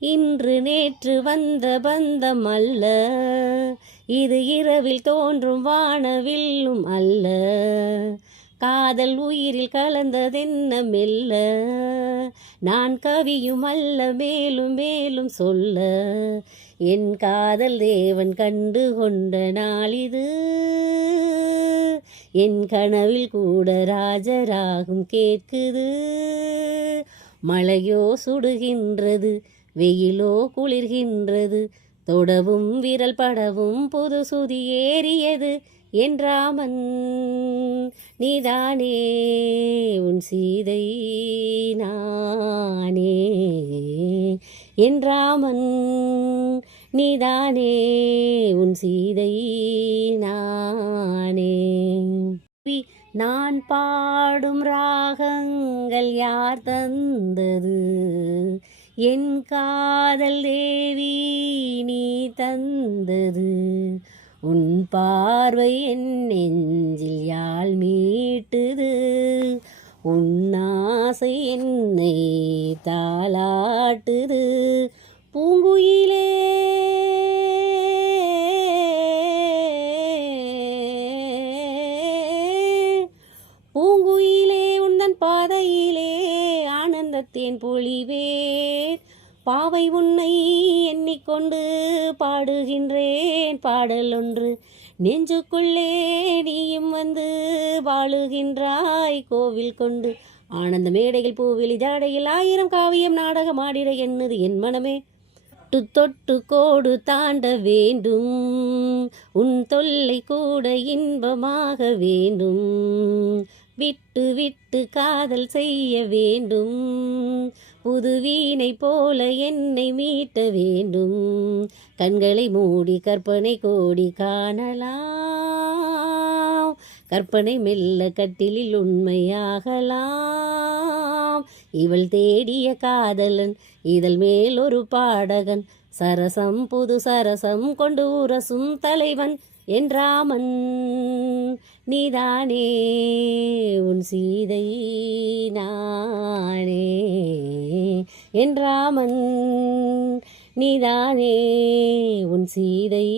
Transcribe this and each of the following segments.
இன்று நேற்று வந்த பந்தம் அல்ல, இது இரவில் தோன்றும் வானவில்லும் அல்ல. காதல் உயிரில் கலந்ததென்ன மெல்ல, நான் கவியும் அல்ல மேலும் மேலும் சொல்ல. என் காதல் தேவன் கண்டு கொண்ட நாளிது, என் கனவில் கூட ராஜராகும் கேட்குது. மழையோ சுடுகின்றது, வெயிலோ குளிர்கின்றது, தொடவும் விரல் படவும் புது சுதி ஏறியது. என் ராமன் நீதானே, உன் சீதை நானே. என் ராமன் நீதானே, உன் சீதை நானே. நான் பாடும் ராகங்கள் யார் தந்தது? என் காதல் தேவி நீ தந்தது. உன் பார்வை என் நெஞ்சில் யாழ் மீட்டுது. உன் ஆசை என்னை தாலாட்டுது. பூங்குயிலே பூங்குயிலே உந்தன் பாதையிலே ஆனந்தத்தேன் பொழிவேன். பாவை உன்னை எண்ணிக்கொண்டு பாடுகின்றேன் பாடல் ஒன்று. நெஞ்சுக்குள்ளே நீயும் வந்து வாழுகின்றாய் கோவில் கொண்டு. ஆனந்த மேடையில் பூவிலி ஜாடையில் ஆயிரம் காவியம் நாடகம் ஆடிட எண்ணுது என் மனமே. தொட்டு தொட்டு கோடு தாண்ட வேண்டும், உன் தொல்லை கூட இன்பமாக வேண்டும். விட்டு விட்டு காதல் செய்ய வேண்டும், புது வீணை போல என்னை மீட்ட வேண்டும். கண்களை மூடி கற்பனை கோடி காணலாம், கற்பனை மெல்ல கட்டிலில் உண்மையாகலாம். இவள் தேடிய காதலன் இதழ் மேல் ஒரு பாடகன், சரசம் புது சரசம் கொண்டு உரசும் தலைவன். என் ராமன் நீதானே, உன் சீதை நானே. என் ராமன் நீதானே, உன் சீதை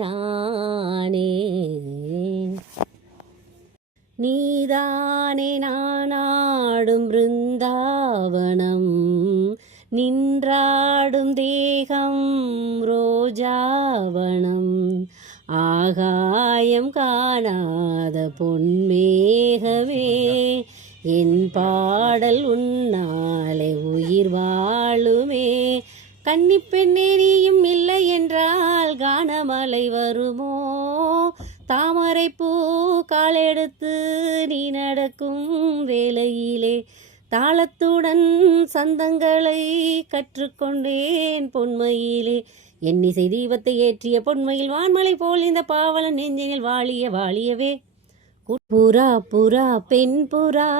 நானே. நீதானே நானாடும் பிருந்தாவனம், நின்றாடும் தேகம் ரோஜாவனம். ஆகாயம் காணாத பொன்மேகமே, என் பாடல் உன்னாலே உயிர் வாழுமே. கன்னிப்பெண்ணே நீயும் இல்லை என்றால் கானமலை வருமோ? தாமரை பூ காலெடுத்து நீ நடக்கும் வேளையிலே, தாளத்துடன் சந்தங்களை கற்றுக்கொண்டேன் பொன்மையிலே. எண்ணிசை தீபத்தை ஏற்றிய பொன்மையில் வான்மலை போல் இந்த பாவலன் நெஞ்சினில் வாழிய வாழியவே. புறா புறா பெண் புறா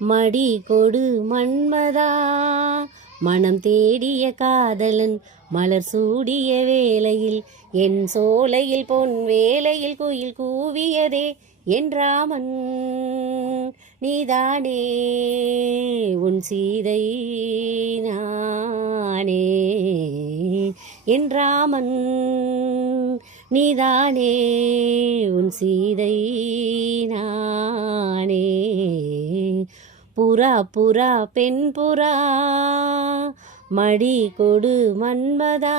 மடி கொடு மன்மதா, மனம் தேடிய காதலன் மலர் சூடிய வேளையில், என் சோலையில் பொன் வேளையில் குயில் கூவியதே. என் ராமன் நீதானே, உன் சீதை நானே. என் ராமன் நீதானே, உன் சீதை நானே. புறா புறா பெண் புறா மடி கொடு மன்மதா.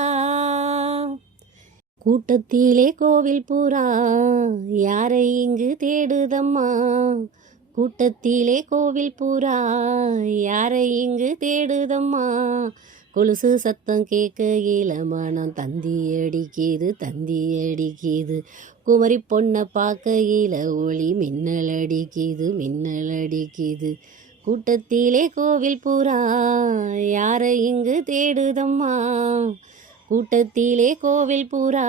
கூட்டத்திலே கோவில் புறா யாரை இங்கு தேடுதம்மா? கூட்டத்திலே கோவில் புறா யாரை இங்கு தேடுதம்மா? கொலுசு சத்தம் கேட்கையில மனம் தந்தி அடிக்கிது தந்தி அடிக்கிது. குமரி பொண்ணை பார்க்கையில ஒளி மின்னல் அடிக்கிது மின்னல் அடிக்கிது. கூட்டத்திலே கோவில் புறா யாரை இங்கு தேடுதம்மா? கூட்டத்திலே கோவில் புறா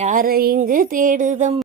யாரை இங்கு தேடுதம்மா?